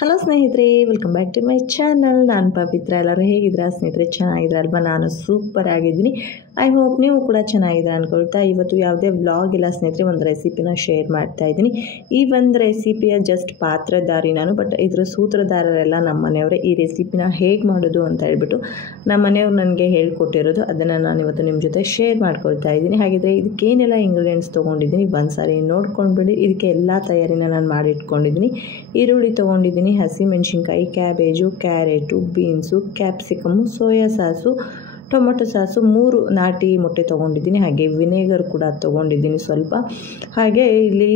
Hello ಸ್ನೇಹಿತರೆ, welcome back to my channel. ನಾನು ಪವಿತ್ರ. ಎಲ್ಲರೂ ಹೇಗಿದ್ದೀರಾ ಸ್ನೇಹಿತರೆ? ಚೆನ್ನಾಗಿದ್ದೀರಾ ಅಲ್ವಾ? ನಾನು ಸೂಪರ್ ಆಗಿದ್ದೀನಿ. ಐ ಹೋಪ್ ನೀವು ಕೂಡ ಚೆನ್ನಾಗಿದ್ದೀರಾ ಅಂದ್ಕೊಳ್ತಾ ಇವತ್ತು ಯಾವುದೇ ವ್ಲಾಗ್ ಇಲ್ಲ ಸ್ನೇಹಿತರೆ, ಒಂದು ರೆಸಿಪಿನ ಶೇರ್ ಮಾಡ್ತಾ ಇದ್ದೀನಿ. ಈ ಒಂದು ರೆಸಿಪಿಯ ಜಸ್ಟ್ ಪಾತ್ರಧಾರಿ ನಾನು, ಬಟ್ ಇದರ ಸೂತ್ರಧಾರರೆಲ್ಲ ನಮ್ಮ ಮನೆಯವರೇ. ಈ ರೆಸಿಪಿನ ಹೇಗೆ ಮಾಡೋದು ಅಂತ ಹೇಳ್ಬಿಟ್ಟು ನಮ್ಮ ಮನೆಯವ್ರು ನನಗೆ ಹೇಳ್ಕೊಟ್ಟಿರೋದು, ಅದನ್ನು ನಾನು ಇವತ್ತು ನಿಮ್ಮ ಜೊತೆ ಶೇರ್ ಮಾಡ್ಕೊಳ್ತಾ ಇದ್ದೀನಿ. ಹಾಗಿದ್ರೆ ಇದಕ್ಕೇನೆಲ್ಲ ಇಂಗ್ರೀಡಿಯೆಂಟ್ಸ್ ತೊಗೊಂಡಿದ್ದೀನಿ ಒಂದು ಸಾರಿ ನೋಡ್ಕೊಂಡ್ಬಿಡಿ. ಇದಕ್ಕೆ ಎಲ್ಲ ತಯಾರಿನ ನಾನು ಮಾಡಿಟ್ಕೊಂಡಿದ್ದೀನಿ. ಈರುಳ್ಳಿ ತೊಗೊಂಡಿದ್ದೀನಿ, ಹಸಿಮೆಣಸಿನ್ಕಾಯಿ, cabbage, carrot, beans, capsicum, soya sauce, tomato sauce, 3 ನಾಟಿ ಮೊಟ್ಟೆ ತೊಗೊಂಡಿದ್ದೀನಿ. ಹಾಗೆ ವಿನೆಗರ್ ಕೂಡ ತೊಗೊಂಡಿದ್ದೀನಿ ಸ್ವಲ್ಪ. ಹಾಗೆ ಇಲ್ಲಿ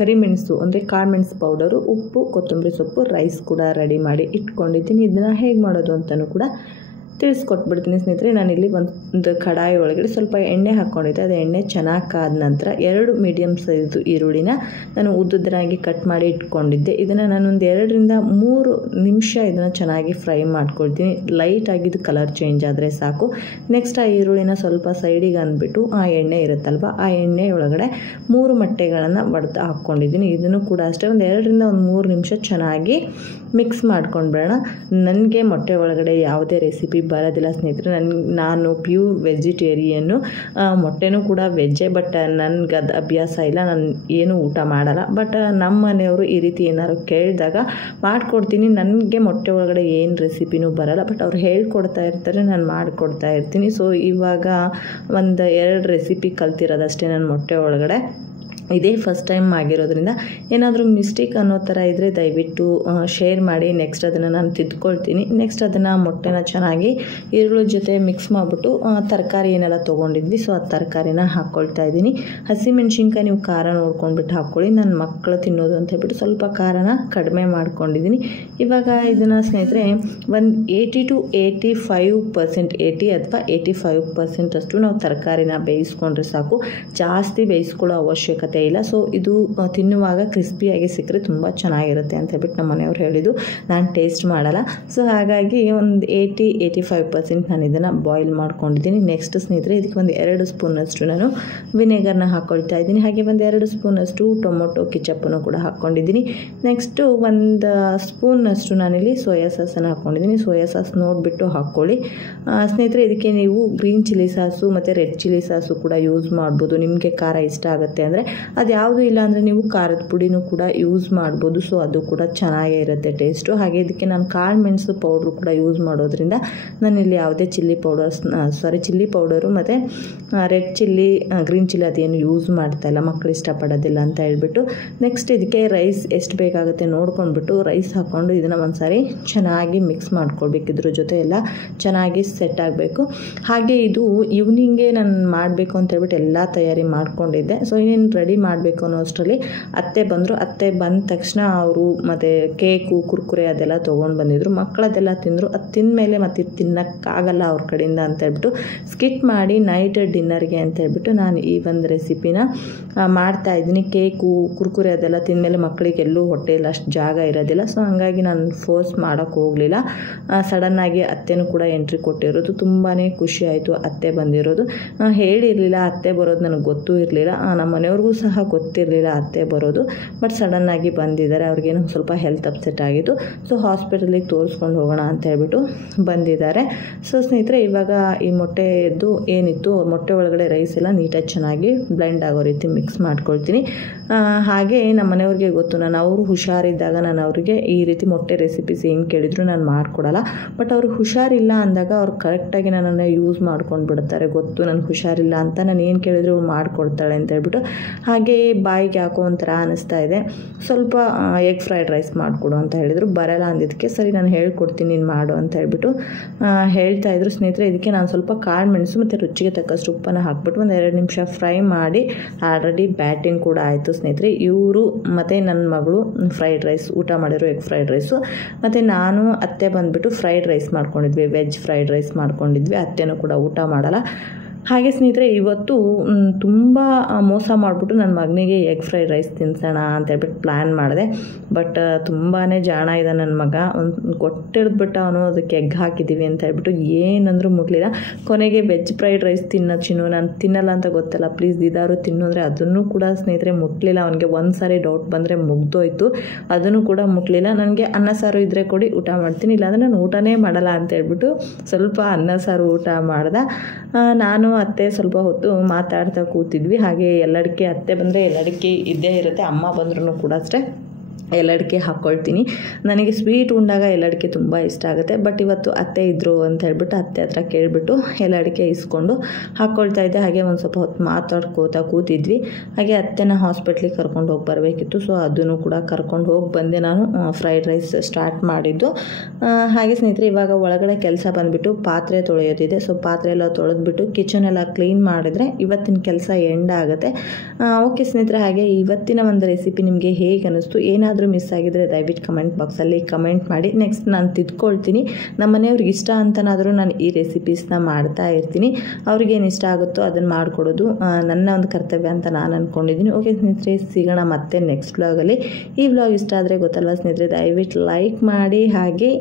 ಕರಿಮೆಣಸು ಅಂದರೆ ಕಾಳುಮೆಣಸು ಪೌಡರು, ಉಪ್ಪು, ಕೊತ್ತಂಬರಿ ಸೊಪ್ಪು, ರೈಸ್ ಕೂಡ ರೆಡಿ ಮಾಡಿ ಇಟ್ಕೊಂಡಿದ್ದೀನಿ. ಇದನ್ನು ಹೇಗೆ ಮಾಡೋದು ಅಂತಲೂ ಕೂಡ ತಿಳಿಸ್ಕೊಟ್ಬಿಡ್ತೀನಿ ಸ್ನೇಹಿತರೆ. ನಾನಿಲ್ಲಿ ಒಂದು ಕಡಾಯಿ ಒಳಗಡೆ ಸ್ವಲ್ಪ ಎಣ್ಣೆ ಹಾಕ್ಕೊಂಡಿದ್ದೆ. ಅದು ಎಣ್ಣೆ ಚೆನ್ನಾಗಿ ಕಾದ ನಂತರ 2 ಮೀಡಿಯಮ್ ಸೈಜು ಈರುಳ್ಳಿನ ನಾನು ಉದ್ದುದ್ದರಾಗಿ ಕಟ್ ಮಾಡಿ ಇಟ್ಕೊಂಡಿದ್ದೆ. ಇದನ್ನು ನಾನೊಂದು 2 ರಿಂದ 3 ನಿಮಿಷ ಇದನ್ನು ಚೆನ್ನಾಗಿ ಫ್ರೈ ಮಾಡ್ಕೊಳ್ತೀನಿ. ಲೈಟಾಗಿದ್ದು ಕಲರ್ ಚೇಂಜ್ ಆದರೆ ಸಾಕು. ನೆಕ್ಸ್ಟ್ ಆ ಈರುಳ್ಳಿನ ಸ್ವಲ್ಪ ಸೈಡಿಗೆ ಅಂದ್ಬಿಟ್ಟು ಆ ಎಣ್ಣೆ ಇರುತ್ತಲ್ವ, ಆ ಎಣ್ಣೆ ಒಳಗಡೆ 3 ಮೊಟ್ಟೆಗಳನ್ನು ಒಡೆದು ಹಾಕ್ಕೊಂಡಿದ್ದೀನಿ. ಇದನ್ನು ಕೂಡ ಅಷ್ಟೇ ಒಂದು 2 ರಿಂದ 3 ನಿಮಿಷ ಚೆನ್ನಾಗಿ ಮಿಕ್ಸ್ ಮಾಡ್ಕೊಂಡ್ಬೇಡ. ನನಗೆ ಮೊಟ್ಟೆ ಒಳಗಡೆ ಯಾವುದೇ ರೆಸಿಪಿ ಬರೋದಿಲ್ಲ ಸ್ನೇಹಿತರೆ. ನಾನು ಪ್ಯೂರ್ ವೆಜಿಟೇರಿಯನ್ನು, ಮೊಟ್ಟೆನೂ ಕೂಡ ವೆಜ್ಜೆ, ಬಟ್ ನನಗೆ ಅದು ಅಭ್ಯಾಸ ಇಲ್ಲ. ನಾನು ಏನೂ ಊಟ ಮಾಡಲ್ಲ. ಬಟ್ ನಮ್ಮ ಮನೆಯವರು ಈ ರೀತಿ ಏನಾದ್ರು ಕೇಳಿದಾಗ ಮಾಡಿಕೊಡ್ತೀನಿ. ನನಗೆ ಮೊಟ್ಟೆ ಒಳಗಡೆ ಏನು ರೆಸಿಪಿನೂ ಬರಲ್ಲ, ಬಟ್ ಅವ್ರು ಹೇಳ್ಕೊಡ್ತಾ ಇರ್ತಾರೆ, ನಾನು ಮಾಡಿಕೊಡ್ತಾ ಇರ್ತೀನಿ. ಸೊ ಇವಾಗ ಒಂದು 2 ರೆಸಿಪಿ ಕಲ್ತಿರೋದಷ್ಟೇ ನಾನು ಮೊಟ್ಟೆ ಒಳಗಡೆ. ಇದೇ ಫಸ್ಟ್ ಟೈಮ್ ಆಗಿರೋದ್ರಿಂದ ಏನಾದರೂ ಮಿಸ್ಟೇಕ್ ಅನ್ನೋ ಥರ ಇದ್ದರೆ ದಯವಿಟ್ಟು ಶೇರ್ ಮಾಡಿ. ನೆಕ್ಸ್ಟ್ ಅದನ್ನು ನಾನು ತಿದ್ಕೊಳ್ತೀನಿ. ನೆಕ್ಸ್ಟ್ ಅದನ್ನು ಮೊಟ್ಟೆನ ಚೆನ್ನಾಗಿ ಈರುಳ್ಳಿ ಜೊತೆ ಮಿಕ್ಸ್ ಮಾಡಿಬಿಟ್ಟು ತರಕಾರಿ ಏನೆಲ್ಲ ತೊಗೊಂಡಿದ್ವಿ, ಸೊ ಆ ತರಕಾರಿನ ಹಾಕ್ಕೊಳ್ತಾ ಇದ್ದೀನಿ. ಹಸಿಮೆಣ್ಸಿನ್ಕಾಯಿ ನೀವು ಖಾರ ನೋಡ್ಕೊಂಡ್ಬಿಟ್ಟು ಹಾಕ್ಕೊಳ್ಳಿ. ನನ್ನ ಮಕ್ಕಳು ತಿನ್ನೋದು ಅಂತ ಹೇಳ್ಬಿಟ್ಟು ಸ್ವಲ್ಪ ಖಾರನ ಕಡಿಮೆ ಮಾಡ್ಕೊಂಡಿದ್ದೀನಿ. ಇವಾಗ ಇದನ್ನು ಸ್ನೇಹಿತರೆ ಒಂದು 80 to 85%, 80 ಅಥವಾ 85% ಅಷ್ಟು ನಾವು ತರಕಾರಿನ ಬೇಯಿಸ್ಕೊಂಡ್ರೆ ಸಾಕು. ಜಾಸ್ತಿ ಬೇಯಿಸ್ಕೊಳ್ಳೋ ಅವಶ್ಯಕತೆ ಇಲ್ಲ. ಸೊ ಇದು ತಿನ್ನುವಾಗ ಕ್ರಿಸ್ಪಿಯಾಗಿ ಸಿಕ್ಕರೆ ತುಂಬ ಚೆನ್ನಾಗಿರುತ್ತೆ ಅಂತ ಹೇಳ್ಬಿಟ್ಟು ನಮ್ಮ ಮನೆಯವ್ರು ಹೇಳಿದ್ದು. ನಾನು ಟೇಸ್ಟ್ ಮಾಡಲ್ಲ. ಸೊ ಹಾಗಾಗಿ ಒಂದು 80-85% ನಾನು ಇದನ್ನು ಬಾಯ್ಲ್ ಮಾಡ್ಕೊಂಡಿದ್ದೀನಿ. ನೆಕ್ಸ್ಟ್ ಸ್ನೇಹಿತರೆ ಇದಕ್ಕೆ ಒಂದು 2 ಸ್ಪೂನಷ್ಟು ನಾನು ವಿನೆಗರ್ನ ಹಾಕ್ಕೊಳ್ತಾ ಇದ್ದೀನಿ. ಹಾಗೆ ಒಂದು 2 ಸ್ಪೂನಷ್ಟು ಟೊಮೊಟೊ ಕೆಚಪ್ಪನ್ನು ಕೂಡ ಹಾಕ್ಕೊಂಡಿದ್ದೀನಿ. ನೆಕ್ಸ್ಟು ಒಂದು ಸ್ಪೂನಷ್ಟು ನಾನಿಲ್ಲಿ ಸೋಯಾ ಸಾಸನ್ನು ಹಾಕ್ಕೊಂಡಿದ್ದೀನಿ. ಸೋಯಾ ಸಾಸ್ ನೋಡಿಬಿಟ್ಟು ಹಾಕ್ಕೊಳ್ಳಿ ಸ್ನೇಹಿತರೆ. ಇದಕ್ಕೆ ನೀವು ಗ್ರೀನ್ ಚಿಲ್ಲಿ ಸಾಸು ಮತ್ತು ರೆಡ್ ಚಿಲ್ಲಿ ಸಾಸು ಕೂಡ ಯೂಸ್ ಮಾಡ್ಬೋದು. ನಿಮಗೆ ಖಾರ ಇಷ್ಟ ಆಗುತ್ತೆ ಅಂದರೆ. ಅದು ಯಾವುದೂ ಇಲ್ಲ ಅಂದರೆ ನೀವು ಖಾರದ ಪುಡಿನೂ ಕೂಡ ಯೂಸ್ ಮಾಡ್ಬೋದು. ಸೊ ಅದು ಕೂಡ ಚೆನ್ನಾಗೇ ಇರುತ್ತೆ ಟೇಸ್ಟು. ಹಾಗೆ ಇದಕ್ಕೆ ನಾನು ಕಾಳುಮೆಣಸು ಪೌಡ್ರು ಕೂಡ ಯೂಸ್ ಮಾಡೋದ್ರಿಂದ ನಾನಿಲ್ಲಿ ಯಾವುದೇ ಚಿಲ್ಲಿ ಪೌಡರು ಮತ್ತು ರೆಡ್ ಚಿಲ್ಲಿ, ಗ್ರೀನ್ ಚಿಲ್ಲಿ ಅದೇನು ಯೂಸ್ ಮಾಡ್ತಾಯಿಲ್ಲ, ಮಕ್ಕಳು ಇಷ್ಟಪಡೋದಿಲ್ಲ ಅಂತ ಹೇಳ್ಬಿಟ್ಟು. ನೆಕ್ಸ್ಟ್ ಇದಕ್ಕೆ ರೈಸ್ ಎಷ್ಟು ಬೇಕಾಗುತ್ತೆ ನೋಡ್ಕೊಂಡ್ಬಿಟ್ಟು ರೈಸ್ ಹಾಕ್ಕೊಂಡು ಇದನ್ನು ಒಂದು ಸಾರಿ ಚೆನ್ನಾಗಿ ಮಿಕ್ಸ್ ಮಾಡ್ಕೊಳ್ಬೇಕು. ಇದ್ರ ಜೊತೆ ಎಲ್ಲ ಚೆನ್ನಾಗಿ ಸೆಟ್ ಆಗಬೇಕು. ಹಾಗೆ ಇದು ಈವ್ನಿಂಗೇ ನಾನು ಮಾಡಬೇಕು ಅಂತ ಹೇಳ್ಬಿಟ್ಟು ಎಲ್ಲ ತಯಾರಿ ಮಾಡ್ಕೊಂಡಿದ್ದೆ. ಸೊ ಇನ್ನೇನು ರೆಡಿ ಮಾಡಬೇಕು ಅನ್ನೋ ಅಷ್ಟರಲ್ಲಿ ಅತ್ತೆ ಬಂದರು. ಅತ್ತೆ ಬಂದ ತಕ್ಷಣ ಅವರು ಮತ್ತು ಕೇಕು, ಕುರ್ಕುರೆ ಅದೆಲ್ಲ ತೊಗೊಂಡು ಬಂದಿದ್ರು. ಮಕ್ಕಳದೆಲ್ಲ ತಿಂದರು. ಅದು ತಿಂದಮೇಲೆ ಮತ್ತೆ ತಿನ್ನೋಕ್ಕಾಗಲ್ಲ ಅವ್ರ ಕಡೆಯಿಂದ ಅಂತ ಹೇಳ್ಬಿಟ್ಟು ಸ್ಕಿಪ್ ಮಾಡಿ ನೈಟ್ ಡಿನ್ನರ್ಗೆ ಅಂತ ಹೇಳ್ಬಿಟ್ಟು ನಾನು ಈ ಒಂದು ರೆಸಿಪಿನ ಮಾಡ್ತಾಯಿದ್ದೀನಿ. ಕೇಕು, ಕುರ್ಕುರೆ ಅದೆಲ್ಲ ತಿಂದಮೇಲೆ ಮಕ್ಕಳಿಗೆಲ್ಲೂ ಹೊಟ್ಟೆಯಲ್ಲಿ ಅಷ್ಟು ಜಾಗ ಇರೋದಿಲ್ಲ. ಸೊ ಹಂಗಾಗಿ ನಾನು ಫೋರ್ಸ್ ಮಾಡೋಕ್ಕೆ ಹೋಗಲಿಲ್ಲ. ಸಡನ್ನಾಗಿ ಅತ್ತೆನೂ ಕೂಡ ಎಂಟ್ರಿ ಕೊಟ್ಟಿರೋದು. ತುಂಬಾ ಖುಷಿ ಆಯಿತು ಅತ್ತೆ ಬಂದಿರೋದು. ಹೇಳಿರಲಿಲ್ಲ ಅತ್ತೆ ಬರೋದು, ನನಗೆ ಗೊತ್ತೂ ಇರಲಿಲ್ಲ. ನಮ್ಮ ಮನೆಯವ್ರಿಗೂ ಸಹ ಗೊತ್ತಿರಲಿಲ್ಲ ಅತ್ತೆ ಬರೋದು. ಬಟ್ ಸಡನ್ನಾಗಿ ಬಂದಿದ್ದಾರೆ. ಅವ್ರಿಗೇನೋ ಸ್ವಲ್ಪ ಹೆಲ್ತ್ ಅಪ್ಸೆಟ್ ಆಗಿತ್ತು. ಸೊ ಹಾಸ್ಪಿಟಲಿಗೆ ತೋರಿಸ್ಕೊಂಡು ಹೋಗೋಣ ಅಂತ ಹೇಳ್ಬಿಟ್ಟು ಬಂದಿದ್ದಾರೆ. ಸೊ ಸ್ನೇಹಿತರೆ ಇವಾಗ ಈ ಮೊಟ್ಟೆದು ಏನಿತ್ತು, ಮೊಟ್ಟೆ ಒಳಗಡೆ ರೈಸ್ ಎಲ್ಲ ನೀಟಾಗಿ ಚೆನ್ನಾಗಿ ಬ್ಲೆಂಡ್ ಆಗೋ ರೀತಿ ಮಿಕ್ಸ್ ಮಾಡ್ಕೊಳ್ತೀನಿ. ಹಾಗೆ ನಮ್ಮ ಮನೆಯವ್ರಿಗೆ ಗೊತ್ತು, ಅವರು ಹುಷಾರಿದ್ದಾಗ ನಾನು ಅವರಿಗೆ ಈ ರೀತಿ ಮೊಟ್ಟೆ ರೆಸಿಪೀಸ್ ಏನು ಕೇಳಿದ್ರು ನಾನು ಮಾಡಿಕೊಡಲ್ಲ. ಬಟ್ ಅವ್ರಿಗೆ ಹುಷಾರಿಲ್ಲ ಅಂದಾಗ ಅವ್ರು ಕರೆಕ್ಟಾಗಿ ನನ್ನನ್ನು ಯೂಸ್ ಮಾಡ್ಕೊಂಡು ಬಿಡ್ತಾರೆ. ಗೊತ್ತು ನನಗೆ ಹುಷಾರಿಲ್ಲ ಅಂತ, ನಾನು ಏನು ಕೇಳಿದ್ರು ಅವ್ರು ಮಾಡಿಕೊಡ್ತಾಳೆ ಅಂತ ಹೇಳ್ಬಿಟ್ಟು. ಹಾಗೆ ಬಾಯಿಗೆ ಯಾಕೋ ಒಂಥರ ಅನ್ನಿಸ್ತಾ ಇದೆ, ಸ್ವಲ್ಪ ಎಗ್ ಫ್ರೈಡ್ ರೈಸ್ ಮಾಡಿಕೊಡು ಅಂತ ಹೇಳಿದರು. ಬರಲ್ಲ ಅಂದಿದ್ದಕ್ಕೆ ಸರಿ ನಾನು ಹೇಳ್ಕೊಡ್ತೀನಿ ನೀನು ಮಾಡು ಅಂತ ಹೇಳ್ಬಿಟ್ಟು ಹೇಳ್ತಾಯಿದ್ರು ಸ್ನೇಹಿತರೆ. ಇದಕ್ಕೆ ನಾನು ಸ್ವಲ್ಪ ಕಾಳುಮೆಣಸು ಮತ್ತು ರುಚಿಗೆ ತಕ್ಕಷ್ಟು ಉಪ್ಪನ್ನು ಹಾಕ್ಬಿಟ್ಟು ಒಂದು 2 ನಿಮಿಷ ಫ್ರೈ ಮಾಡಿ ಆಲ್ರೆಡಿ ಬ್ಯಾಟಿಂಗ್ ಕೂಡ ಆಯಿತು ಸ್ನೇಹಿತರೆ. ಇವರು ಮತ್ತು ನನ್ನ ಮಗಳು ಫ್ರೈಡ್ ರೈಸ್ ಊಟ ಮಾಡಿದ್ರು, ಎಗ್ ಫ್ರೈಡ್ ರೈಸು. ಮತ್ತು ನಾನು ಅತ್ತೆ ಬಂದುಬಿಟ್ಟು ಫ್ರೈಡ್ ರೈಸ್ ಮಾಡ್ಕೊಂಡಿದ್ವಿ, ವೆಜ್ ಫ್ರೈಡ್ ರೈಸ್ ಮಾಡ್ಕೊಂಡಿದ್ವಿ. ಅತ್ತೆನೂ ಕೂಡ ಊಟ ಮಾಡಲ್ಲ. ಹಾಗೆ ಸ್ನೇಹಿತರೆ ಇವತ್ತು ತುಂಬ ಮೋಸ ಮಾಡಿಬಿಟ್ಟು ನನ್ನ ಮಗನಿಗೆ ಎಗ್ ಫ್ರೈಡ್ ರೈಸ್ ತಿನ್ಸೋಣ ಅಂತೇಳ್ಬಿಟ್ಟು ಪ್ಲ್ಯಾನ್ ಮಾಡಿದೆ. ಬಟ್ ತುಂಬಾ ಜಾಣ ಇದೆ ನನ್ನ ಮಗ. ಒಂದು ಕೊಟ್ಟಿಡ್ದ್ಬಿಟ್ಟು ಅವನು ಅದಕ್ಕೆ ಎಗ್ ಹಾಕಿದ್ದೀವಿ ಅಂತ ಹೇಳ್ಬಿಟ್ಟು ಏನಂದ್ರೂ ಮುಟ್ಲಿಲ್ಲ. ಕೊನೆಗೆ ವೆಜ್ ಫ್ರೈಡ್ ರೈಸ್ ಚಿನ್ನು ನಾನು ತಿನ್ನಲ್ಲ ಅಂತ ಗೊತ್ತಲ್ಲ, ಪ್ಲೀಸ್ ಇದಾರು ತಿನ್ನು ಅಂದರೆ ಅದನ್ನು ಕೂಡ ಸ್ನೇಹಿತರೆ ಮುಟ್ಲಿಲ್ಲ. ಅವನಿಗೆ ಒಂದು ಸಾರಿ ಡೌಟ್ ಬಂದರೆ ಮುಗ್ದೋಯ್ತು, ಅದನ್ನು ಕೂಡ ಮುಟ್ಲಿಲ್ಲ. ನನಗೆ ಅನ್ನ ಸಾರು ಇದ್ದರೆ ಕೊಡಿ ಊಟ ಮಾಡ್ತೀನಿ, ಇಲ್ಲಾಂದರೆ ನಾನು ಊಟನೇ ಮಾಡಲ್ಲ ಅಂತ ಹೇಳ್ಬಿಟ್ಟು ಸ್ವಲ್ಪ ಅನ್ನ ಸಾರು ಊಟ ಮಾಡ್ದೆ. ನಾನು ಅತ್ತೆ ಸ್ವಲ್ಪ ಹೊತ್ತು ಮಾತಾಡ್ತಾ ಕೂತಿದ್ವಿ. ಹಾಗೆ ಎಲ್ಲಡಿಕೆ ಅತ್ತೆ ಬಂದರೆ ಎಲ್ಲಡಿಕೆ ಇದ್ದೇ ಇರುತ್ತೆ, ಅಮ್ಮ ಬಂದ್ರೂ ಕೂಡ ಅಷ್ಟೇ ಎಲ್ಲಡಿಕೆ ಹಾಕ್ಕೊಳ್ತೀನಿ. ನನಗೆ ಸ್ವೀಟ್ ಉಂಡಾಗ ಎಲ್ಲಡಿಕೆ ತುಂಬ ಇಷ್ಟ ಆಗುತ್ತೆ. ಬಟ್ ಇವತ್ತು ಅತ್ತೆ ಇದ್ದರು ಅಂತ ಹೇಳ್ಬಿಟ್ಟು ಅತ್ತೆ ಹತ್ರ ಕೇಳಿಬಿಟ್ಟು ಎಲ್ಲಡಿಕೆ ಇಸ್ಕೊಂಡು ಹಾಕ್ಕೊಳ್ತಾ ಇದ್ದೆ. ಹಾಗೆ ಒಂದು ಸ್ವಲ್ಪ ಹೊತ್ತು ಮಾತಾಡ್ಕೋತಾ ಕೂತಿದ್ವಿ. ಹಾಗೆ ಅತ್ತೆನ ಹಾಸ್ಪಿಟ್ಲಿಗೆ ಕರ್ಕೊಂಡು ಹೋಗಿ ಬರಬೇಕಿತ್ತು, ಸೊ ಅದನ್ನು ಕೂಡ ಕರ್ಕೊಂಡು ಹೋಗಿ ಬಂದೆ. ನಾನು ಫ್ರೈಡ್ ರೈಸ್ ಸ್ಟಾರ್ಟ್ ಮಾಡಿದ್ದು. ಹಾಗೆ ಸ್ನೇಹಿತರೆ ಇವಾಗ ಒಳಗಡೆ ಕೆಲಸ ಬಂದುಬಿಟ್ಟು ಪಾತ್ರೆ ತೊಳೆಯೋದಿದೆ. ಸೊ ಪಾತ್ರೆ ಎಲ್ಲ ತೊಳೆದ್ಬಿಟ್ಟು ಕಿಚನ್ ಎಲ್ಲ ಕ್ಲೀನ್ ಮಾಡಿದ್ರೆ ಇವತ್ತಿನ ಕೆಲಸ ಎಂಡ್ ಆಗುತ್ತೆ. ಓಕೆ ಸ್ನೇಹಿತರೆ, ಹಾಗೆ ಇವತ್ತಿನ ಒಂದು ರೆಸಿಪಿ ನಿಮಗೆ ಹೇಗೆ ಅನ್ನಿಸ್ತು, ಏನಾದರೂ ಮಿಸ್ ಆಗಿದ್ರೆ ದಯವಿಟ್ಟು ಕಮೆಂಟ್ ಬಾಕ್ಸಲ್ಲಿ ಕಮೆಂಟ್ ಮಾಡಿ. ನೆಕ್ಸ್ಟ್ ನಾನು ತಿದ್ಕೊಳ್ತೀನಿ. ನಮ್ಮ ಮನೆಯವ್ರಿಗೆ ಇಷ್ಟ ಅಂತನಾದರೂ ನಾನು ಈ ರೆಸಿಪೀಸ್ನ ಮಾಡ್ತಾ ಇರ್ತೀನಿ. ಅವ್ರಿಗೇನು ಇಷ್ಟ ಆಗುತ್ತೋ ಅದನ್ನು ಮಾಡಿಕೊಡೋದು ನನ್ನ ಒಂದು ಕರ್ತವ್ಯ ಅಂತ ನಾನು ಅಂದ್ಕೊಂಡಿದ್ದೀನಿ. ಓಕೆ ಸ್ನೇಹಿತರೆ, ಸಿಗೋಣ ಮತ್ತೆ ನೆಕ್ಸ್ಟ್ ವ್ಲಾಗಲ್ಲಿ. ಈ ವ್ಲಾಗ್ ಇಷ್ಟ ಆದರೆ ಗೊತ್ತಲ್ವ ಸ್ನೇಹಿತರೆ, ದಯವಿಟ್ಟು ಲೈಕ್ ಮಾಡಿ. ಹಾಗೆ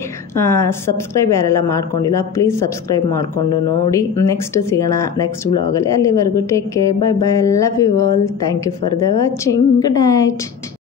ಸಬ್ಸ್ಕ್ರೈಬ್ ಯಾರೆಲ್ಲ ಮಾಡ್ಕೊಂಡಿಲ್ಲ ಪ್ಲೀಸ್ ಸಬ್ಸ್ಕ್ರೈಬ್ ಮಾಡಿಕೊಂಡು ನೋಡಿ. ನೆಕ್ಸ್ಟ್ ಸಿಗೋಣ ನೆಕ್ಸ್ಟ್ ವ್ಲಾಗಲ್ಲಿ. ಅಲ್ಲಿವರೆಗೂ take care, bye bye, love you all, thank you for the watching, good night.